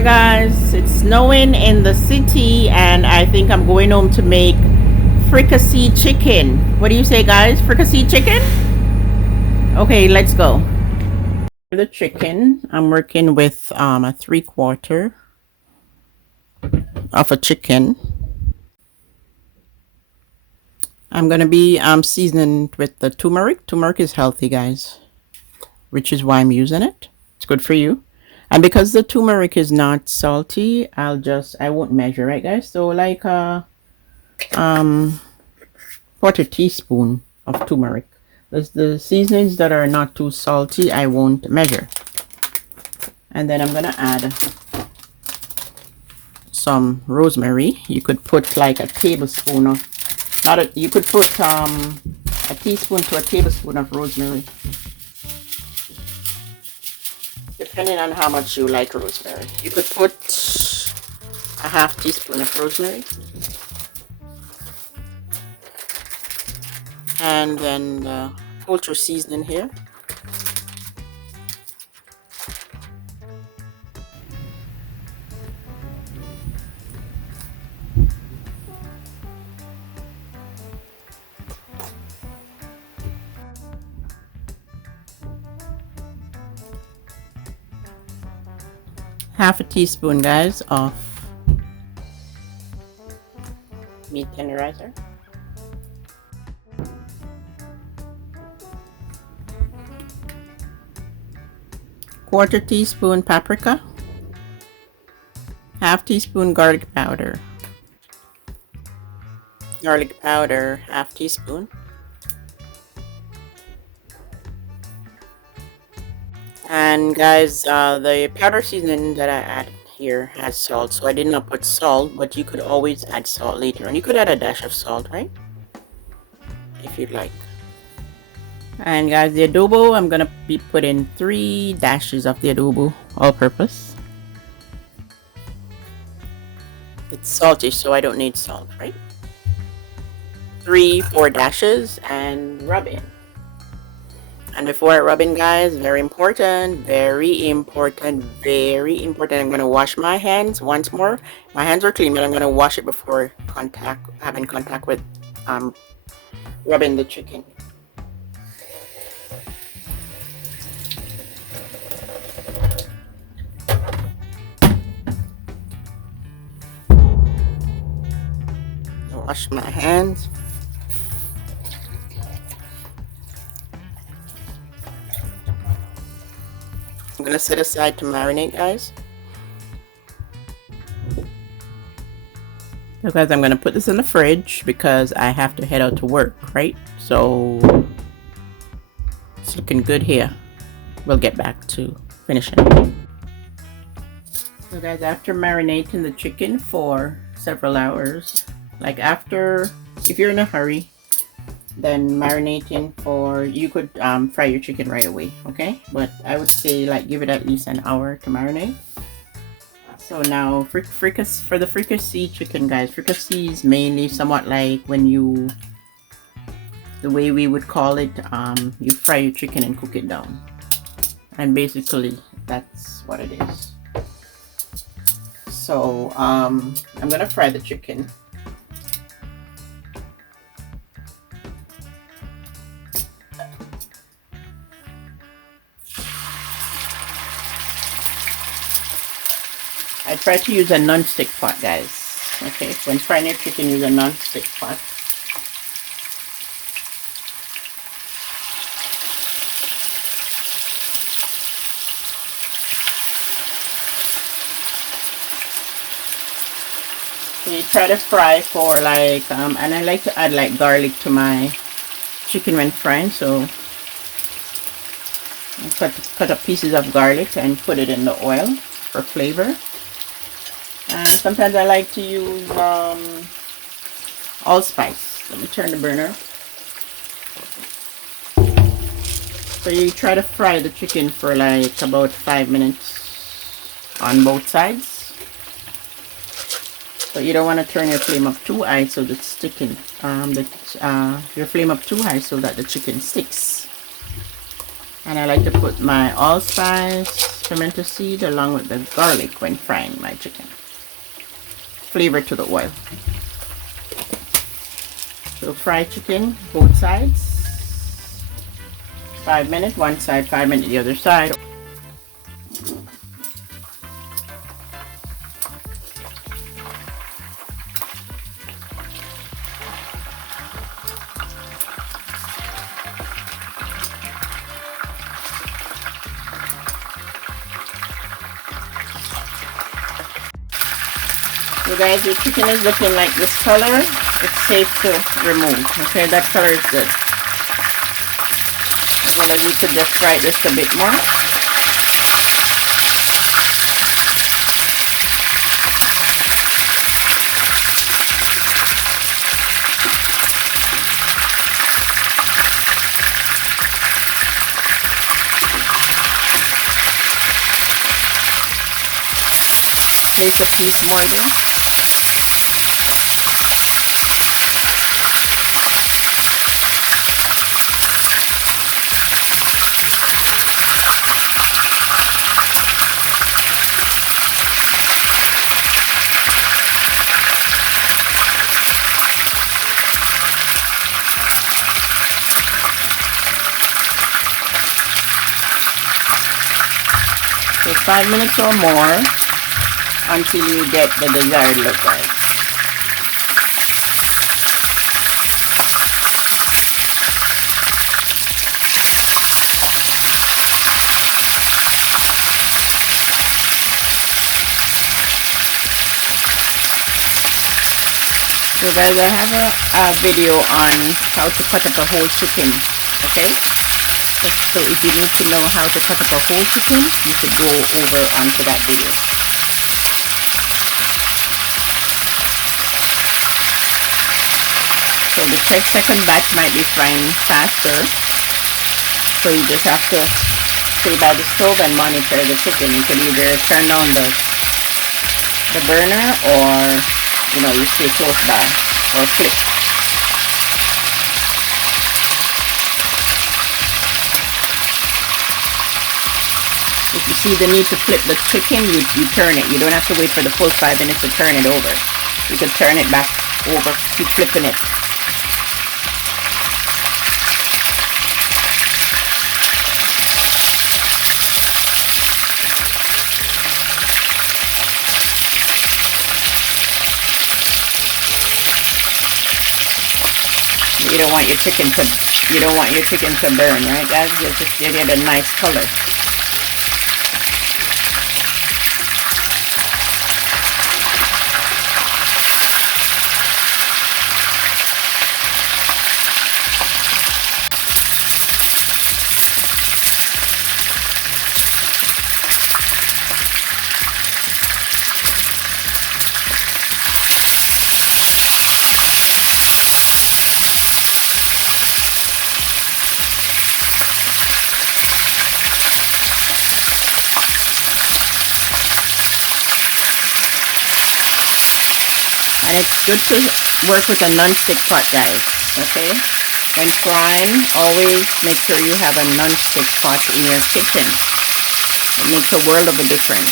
Alright guys, it's snowing in the city and I think I'm going home to make fricassee chicken. What do you say guys? Fricassee chicken? Okay, let's go. For the chicken, I'm working with a 3/4 of a chicken. I'm gonna be seasoning with the turmeric. Turmeric is healthy guys, which is why I'm using it. It's good for you. And because the turmeric is not salty, I won't measure, right guys? So like quarter teaspoon of turmeric. The seasonings that are not too salty, I won't measure. And then I'm gonna add some rosemary. You could put like a tablespoon of, you could put a teaspoon to a tablespoon of rosemary, depending on how much you like rosemary. You could put a half teaspoon of rosemary. And then the poultry seasoning here. Half a teaspoon guys of meat tenderizer. Quarter teaspoon paprika. Half teaspoon garlic powder. Garlic powder, half teaspoon. And guys, the powder seasoning that I added here has salt, so I did not put salt, but you could always add salt later on. You could add a dash of salt, right? If you'd like. And guys, the adobo, I'm gonna be putting 3 dashes of the adobo, all purpose. It's salty, so I don't need salt, right? 3-4 dashes and rub in. And before I rub in guys, very important, I'm gonna wash my hands once more. My hands are clean, but I'm gonna wash it before having contact with rubbing the chicken. Wash my hands. I'm gonna set aside to marinate guys. So guys, I'm gonna put this in the fridge because I have to head out to work, right? So it's looking good here. We'll get back to finishing. So guys, after marinating the chicken for several hours, like if you're in a hurry, then marinating for, you could fry your chicken right away, okay? But I would say like give it at least an hour to marinate. So now for the fricassee chicken guys, fricassee is mainly somewhat like the way we would call it, you fry your chicken and cook it down, and basically that's what it is. So I'm gonna fry the chicken. I try to use a non-stick pot guys. Okay, when frying your chicken, use a non-stick pot. So you try to fry for like and I like to add like garlic to my chicken when frying, so I cut up pieces of garlic and put it in the oil for flavor. And sometimes I like to use allspice. Let me turn the burner. So you try to fry the chicken for like about 5 minutes on both sides. But you don't want to turn your flame up too high so that sticking. Your flame up too high so that the chicken sticks. And I like to put my allspice, pimento seed along with the garlic when frying my chicken. Flavor to the oil. So fry chicken, both sides. 5 minutes, one side, 5 minutes the other side. So guys, your chicken is looking like this color. It's safe to remove. Okay, that color is good. As well as you could just fry it just a bit more. Place a piece more there. So 5 minutes or more until you get the desired look, guys. So guys, I have a video on how to cut up a whole chicken, okay? So if you need to know how to cut up a whole chicken, you should go over onto that video. So the second batch might be frying faster, so you just have to stay by the stove and monitor the chicken. You can either turn on the burner, or you stay close by, or flip. If you see the need to flip the chicken, you turn it. You don't have to wait for the full 5 minutes to turn it over. You can turn it back over, keep flipping it. You don't want your chicken to burn, right guys? You just get it a nice color. And it's good to work with a non-stick pot, guys, okay? When frying, always make sure you have a non-stick pot in your kitchen. It makes a world of a difference.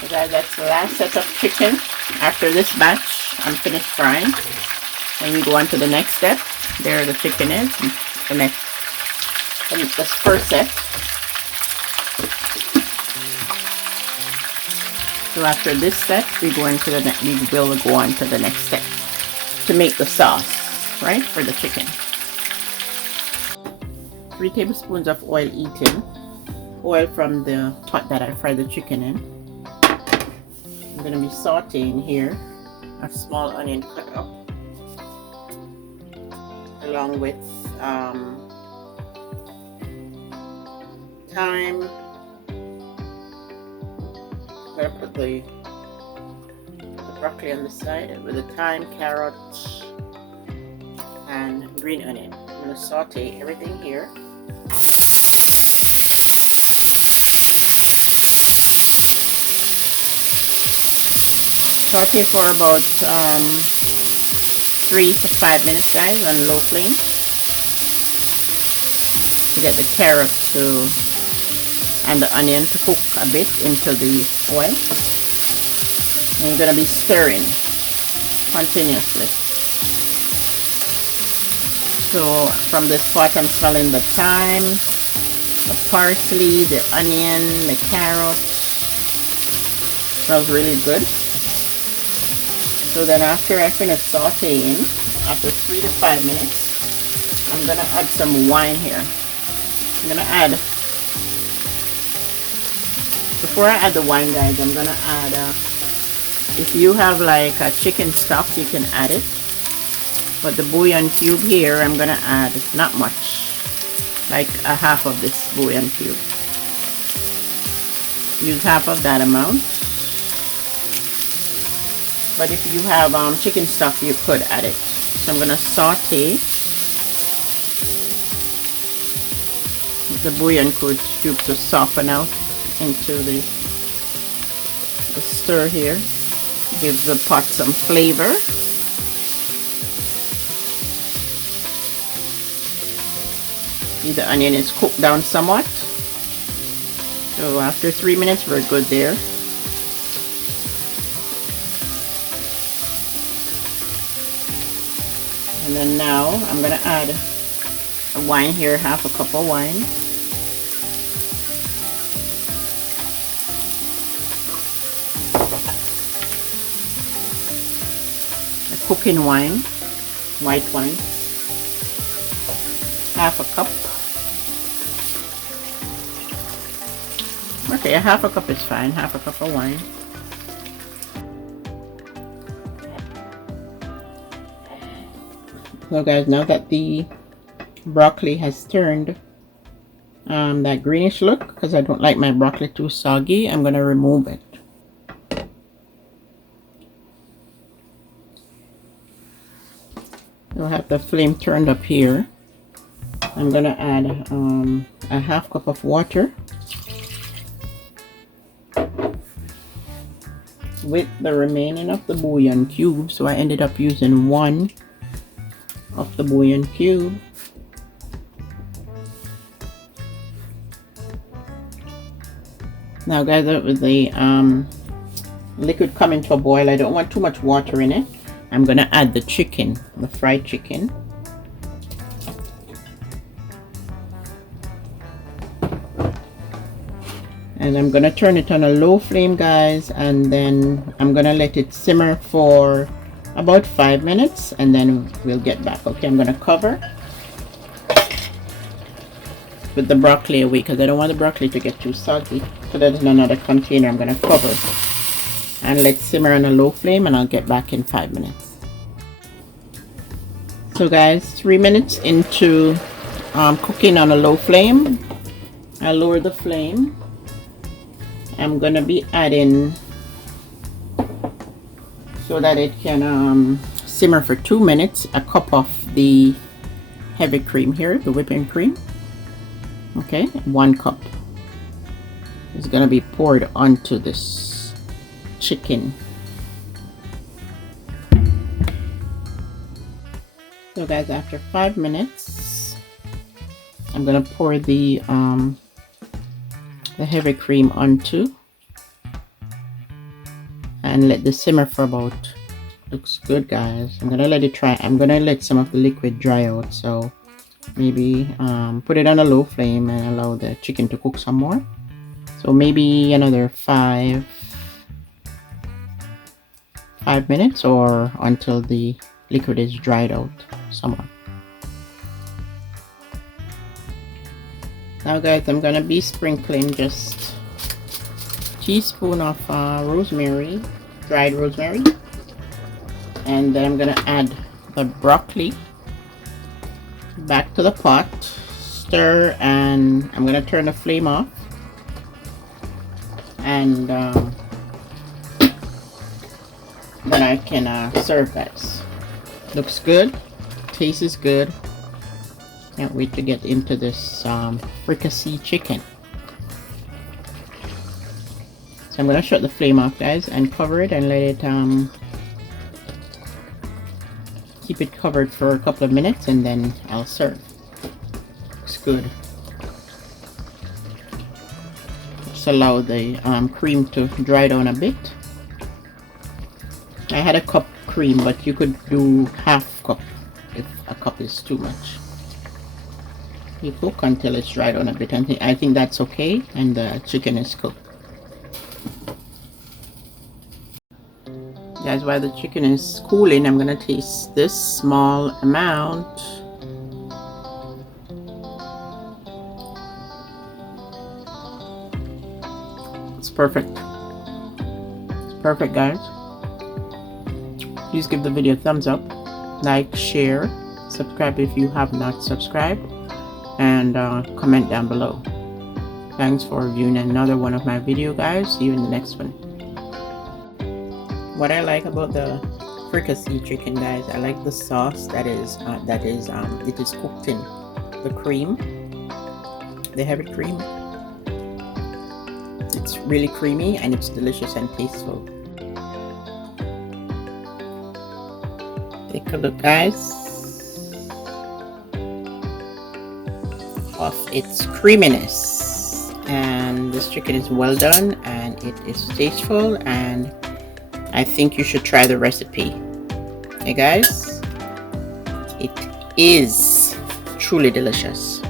So guys, that's the last set of chicken. After this batch, I'm finished frying. Then we go on to the next step. There the chicken is. The first set. So after this set, we will go on to the next step to make the sauce, right, for the chicken. 3 tablespoons of oil oil from the pot that I fried the chicken in. I'm going to be sauteing here a small onion cut up, along with thyme. I'm going to put the broccoli on the side with the thyme, carrot, and green onion. I'm going to saute everything here. Saute for about 3 to 5 minutes, guys, on low flame. get the carrot to and the onion to cook a bit into the oil. And you're gonna be stirring continuously. So from this pot, I'm smelling the thyme, the parsley, the onion, the carrot. Smells really good. So then after I finish sauteing, after 3 to 5 minutes, I'm gonna add some wine here. I'm gonna add, before I add the wine, guys, I'm gonna add, if you have like a chicken stock, you can add it. But the bouillon cube here, I'm gonna add not much, like a half of this bouillon cube. Use half of that amount. But if you have chicken stock, you could add it. So I'm gonna saute the bouillon cube to soften out into the stir here. Gives the pot some flavor. See, the onion is cooked down somewhat. So after 3 minutes, we're good there. And then now I'm gonna add a wine here, half a cup of wine. A cooking wine, white wine, half a cup. Okay, a half a cup is fine, half a cup of wine. So guys, now that the broccoli has turned that greenish look, because I don't like my broccoli too soggy, I'm going to remove it. I'll have the flame turned up here. I'm going to add a half cup of water with the remaining of the bouillon cube. So I ended up using one of the bouillon cube. Now guys, with the liquid coming to a boil, I don't want too much water in it. I'm gonna add the chicken, the fried chicken. And I'm gonna turn it on a low flame, guys, and then I'm gonna let it simmer for about 5 minutes, and then we'll get back. Okay, I'm gonna cover, put the broccoli away because I don't want the broccoli to get too soggy. So that in another container, I'm gonna cover and let simmer on a low flame, and I'll get back in 5 minutes. So guys, 3 minutes into cooking on a low flame, I lower the flame. I'm gonna be adding, so that it can simmer for 2 minutes, a cup of the heavy cream here, the whipping cream. Okay, 1 cup is gonna be poured onto this chicken. So guys, after 5 minutes, I'm gonna pour the heavy cream onto and let this simmer for about, looks good guys. I'm gonna let it dry. I'm gonna let some of the liquid dry out, so maybe put it on a low flame and allow the chicken to cook some more. So maybe another 5 minutes, or until the liquid is dried out somewhat. Now guys, I'm gonna be sprinkling just a teaspoon of rosemary, dried rosemary, and then I'm gonna add the broccoli back to the pot, stir, and I'm gonna turn the flame off, and then I can serve, guys. Looks good, tastes good. Can't wait to get into this fricassee chicken. So I'm gonna shut the flame off, guys, and cover it and let it keep it covered for a couple of minutes, and then I'll serve. Looks good. just allow the cream to dry down a bit. I had a cup cream, but you could do half cup if a cup is too much. You cook until it's dried down a bit, and I think that's okay, and the chicken is cooked. Guys, while the chicken is cooling, I'm gonna taste this small amount. It's perfect. It's perfect, guys. Please give the video a thumbs up, like, share, subscribe if you have not subscribed, and comment down below. Thanks for viewing another one of my video, guys. See you in the next one. What I like about the fricassee chicken, guys, I like the sauce it is cooked in the cream, the heavy cream. It's really creamy and it's delicious and tasteful. Take a look, guys, of its creaminess, and this chicken is well done and it is tasteful, and I think you should try the recipe. Hey guys, it is truly delicious.